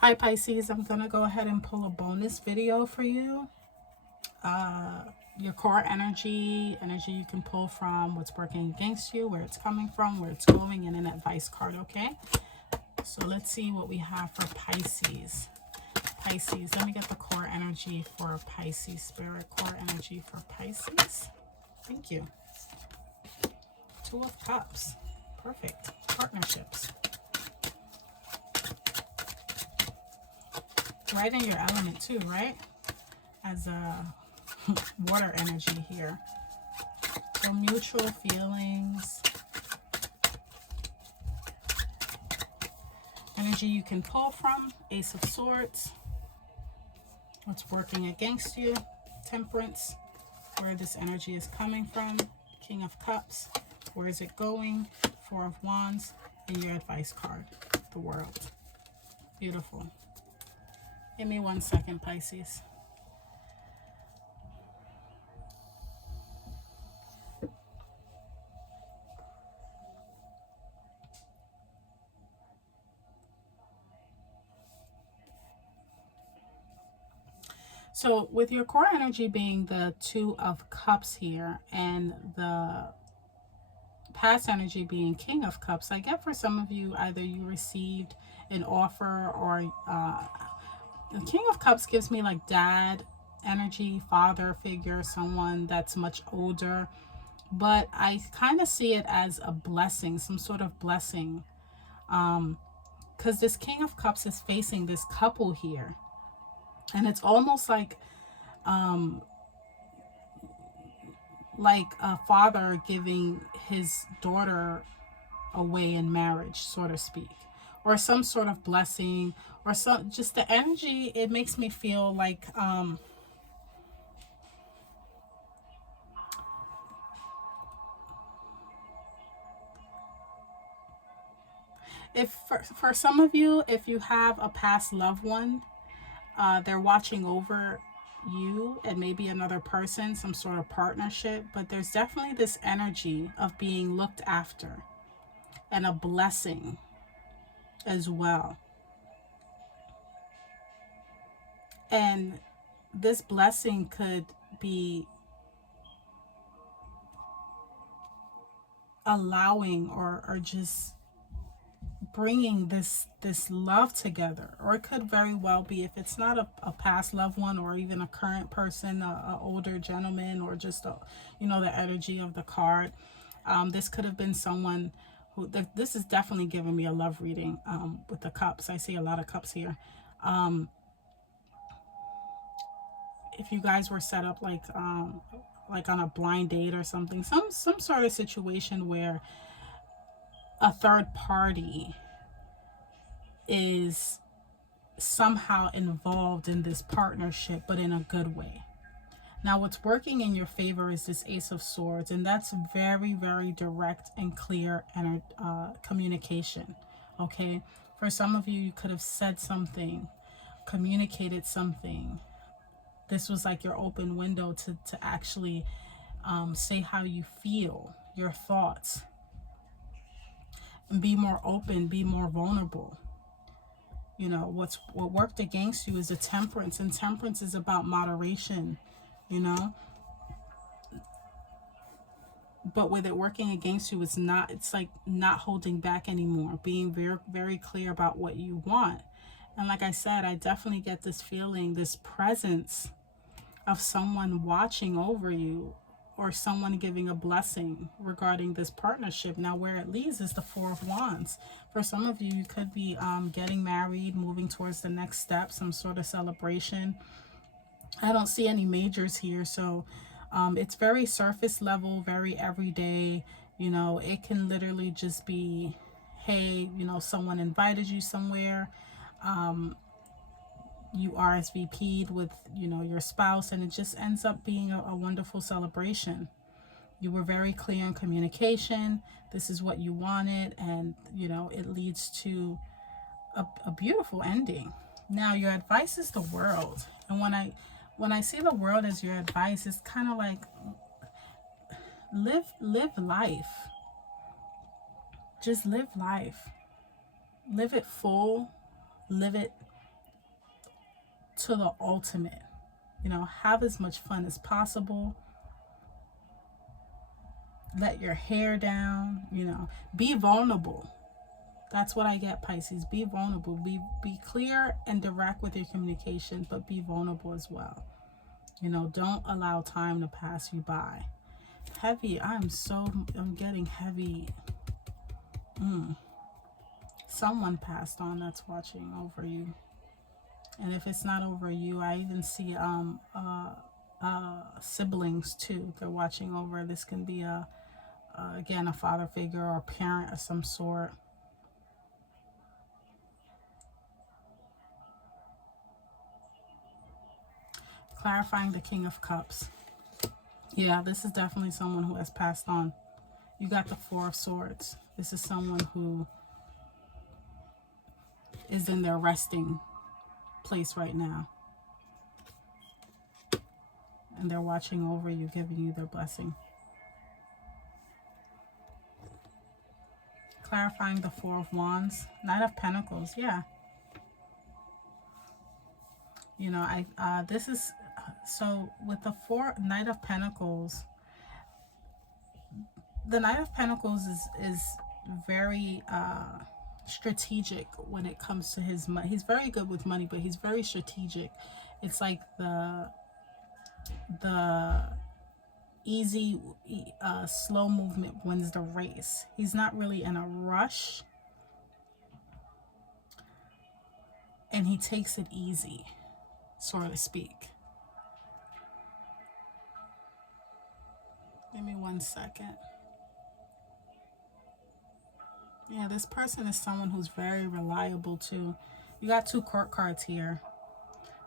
Hi Pisces, I'm going to go ahead and pull a bonus video for you. Your core energy you can pull from, what's working against you, where it's coming from, where it's going, and an advice card, okay? So let's see what we have for Pisces. Pisces, let me get the core energy for Pisces, Spirit, core energy for Pisces. Thank you. Two of Cups. Perfect. Partnerships. Right in your element too, right? As a water energy here. So mutual feelings. Energy you can pull from. Ace of Swords. What's working against you. Temperance. Where this energy is coming from. King of Cups. Where is it going? Four of Wands. And your advice card. The World. Beautiful. Give me 1 second, Pisces. So with your core energy being the Two of Cups here and the past energy being King of Cups, I get for some of you, either you received an offer or the King of Cups gives me like dad energy, father figure, someone that's much older. But I kind of see it as a blessing, some sort of blessing. Because this King of Cups is facing this couple here. And it's almost like a father giving his daughter away in marriage, so to speak, or some sort of blessing, or some, just the energy, it makes me feel like if for some of you, if you have a past loved one, they're watching over you and maybe another person, some sort of partnership, but there's definitely this energy of being looked after and a blessing as well. And this blessing could be allowing or just bringing this love together, or it could very well be, if it's not a past loved one or even a current person, a older gentleman, or just the energy of the card, this could have been someone who, this is definitely giving me a love reading. With the cups, I see a lot of cups here. If you guys were set up like on a blind date or something, some sort of situation where a third party is somehow involved in this partnership, but in a good way. Now, what's working in your favor is this Ace of Swords, and that's very, very direct and clear and communication. Okay, for some of you, you could have said something, communicated something. This was like your open window to actually say how you feel, your thoughts, and be more open, be more vulnerable. What worked against you is the Temperance, and Temperance is about moderation, but with it working against you, it's like not holding back anymore, being very, very clear about what you want. And like I said, I definitely get this feeling, this presence of someone watching over you, or someone giving a blessing regarding this partnership. Now, where it leads is the Four of Wands. For some of you, you could be getting married, moving towards the next step, some sort of celebration. I don't see any majors here, so it's very surface level, very everyday. It can literally just be, hey, someone invited you somewhere. You RSVP'd with your spouse, and it just ends up being a wonderful celebration. You were very clear in communication. This is what you wanted, and it leads to a beautiful ending. Now, your advice is the World, and when I see the World as your advice, it's kind of like live life. Just live life. Live it full. Live it to the ultimate. You know, have as much fun as possible. Let your hair down, you know, be vulnerable. That's what I get, Pisces. Be vulnerable. Be clear and direct with your communication, but be vulnerable as well. You know, don't allow time to pass you by. Heavy. I'm getting heavy. Someone passed on that's watching over you. And if it's not over you, I even see siblings too. They're watching over. This can be again, a father figure or a parent of some sort. Clarifying the King of Cups. Yeah, this is definitely someone who has passed on. You got the Four of Swords. This is someone who is in their resting place right now. And they're watching over you, giving you their blessing. Clarifying the Four of Wands. Knight of Pentacles, yeah. You know, this is, so with the Knight of Pentacles, the Knight of Pentacles is very strategic when it comes to his money. He's very good with money, but he's very strategic. It's like the easy, slow movement wins the race. He's not really in a rush, and he takes it easy, so to speak. Give me 1 second. Yeah, this person is someone who's very reliable too. You got 2 court cards here.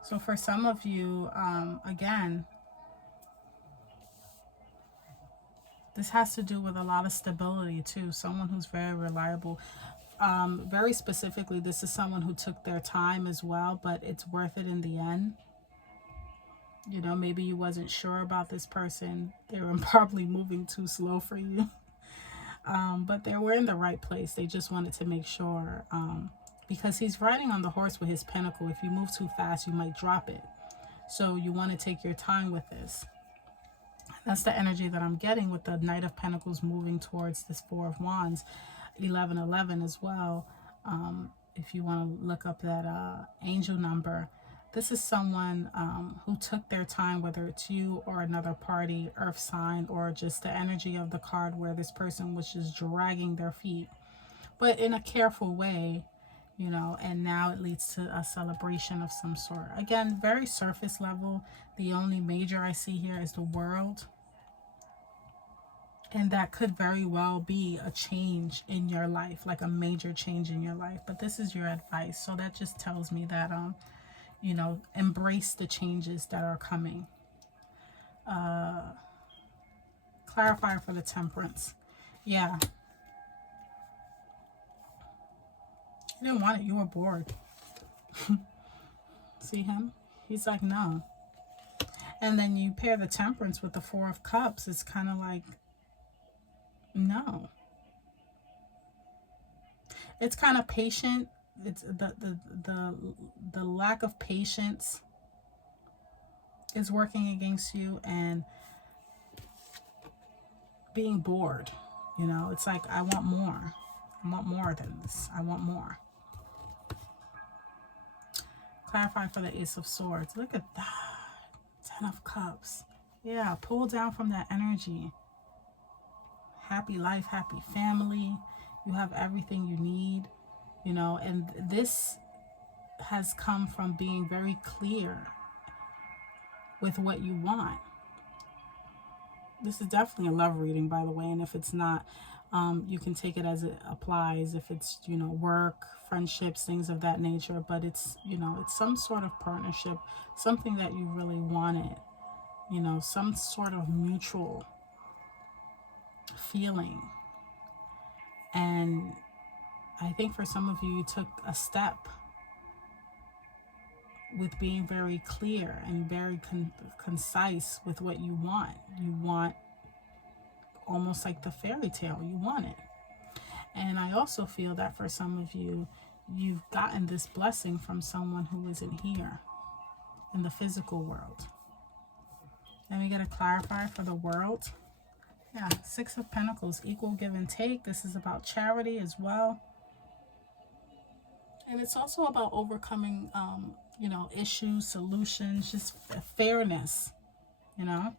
So for some of you, again, this has to do with a lot of stability too. Someone who's very reliable. Very specifically, this is someone who took their time as well, but it's worth it in the end. You know, maybe you wasn't sure about this person. They were probably moving too slow for you. But they were in the right place. They just wanted to make sure, because he's riding on the horse with his pentacle. If you move too fast, you might drop it. So you want to take your time with this. That's the energy that I'm getting with the Knight of Pentacles moving towards this Four of Wands. 1111 as well. If you want to look up that angel number. This is someone who took their time, whether it's you or another party, earth sign, or just the energy of the card where this person was just dragging their feet, but in a careful way, you know, and now it leads to a celebration of some sort. Again, very surface level. The only major I see here is the World. And that could very well be a change in your life, like a major change in your life. But this is your advice. So that just tells me that you know, embrace the changes that are coming. Clarifier for the Temperance. Yeah. You didn't want it. You were bored. See him? He's like, no. And then you pair the Temperance with the Four of Cups. It's kind of like, no. It's kind of patient. It's the lack of patience is working against you, and being bored. You know, it's like, I want more. I want more than this. I want more. Clarify for the Ace of Swords. Look at that. 10 of Cups. Yeah, pull down from that energy. Happy life, happy family. You have everything you need. You know, and this has come from being very clear with what you want. This is definitely a love reading, by the way, and if it's not, you can take it as it applies. If it's, you know, work, friendships, things of that nature, but it's, you know, it's some sort of partnership, something that you really wanted, you know, some sort of mutual feeling. And I think for some of you, you took a step with being very clear and very concise with what you want. You want almost like the fairy tale. You want it. And I also feel that for some of you, you've gotten this blessing from someone who isn't here. in the physical world. Then we get a clarifier for the world. Yeah, Six of Pentacles, equal give and take. This is about charity as well. And it's also about overcoming, you know, issues, solutions, just fairness, you know.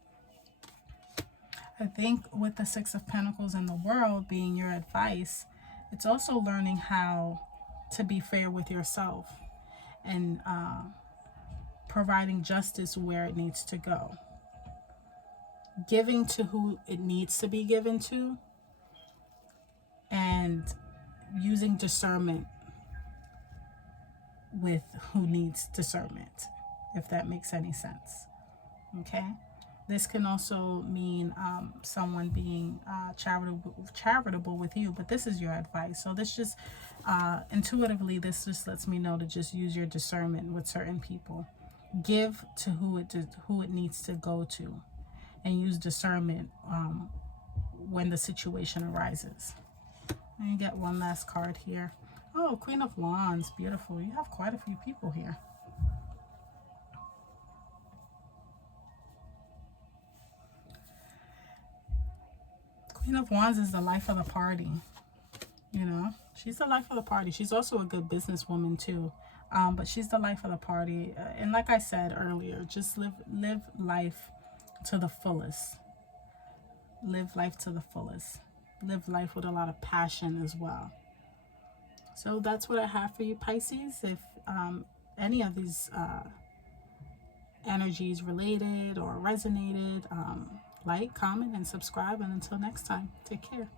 I think with the Six of Pentacles and the world being your advice, it's also learning how to be fair with yourself and providing justice where it needs to go. Giving to who it needs to be given to, and using discernment with who needs discernment, if that makes any sense. Okay, this can also mean someone being charitable with you, but this is your advice. So this just intuitively, this just lets me know to just use your discernment with certain people. Give to who it needs to go to, and use discernment when the situation arises. And you get one last card here. Oh, Queen of Wands, beautiful. You have quite a few people here. Queen of Wands is the life of the party. You know, she's the life of the party. She's also a good businesswoman too. But she's the life of the party. And like I said earlier, just live life to the fullest. Live life to the fullest. Live life with a lot of passion as well. So that's what I have for you, Pisces. If any of these energies related or resonated, like, comment, and subscribe. And until next time, take care.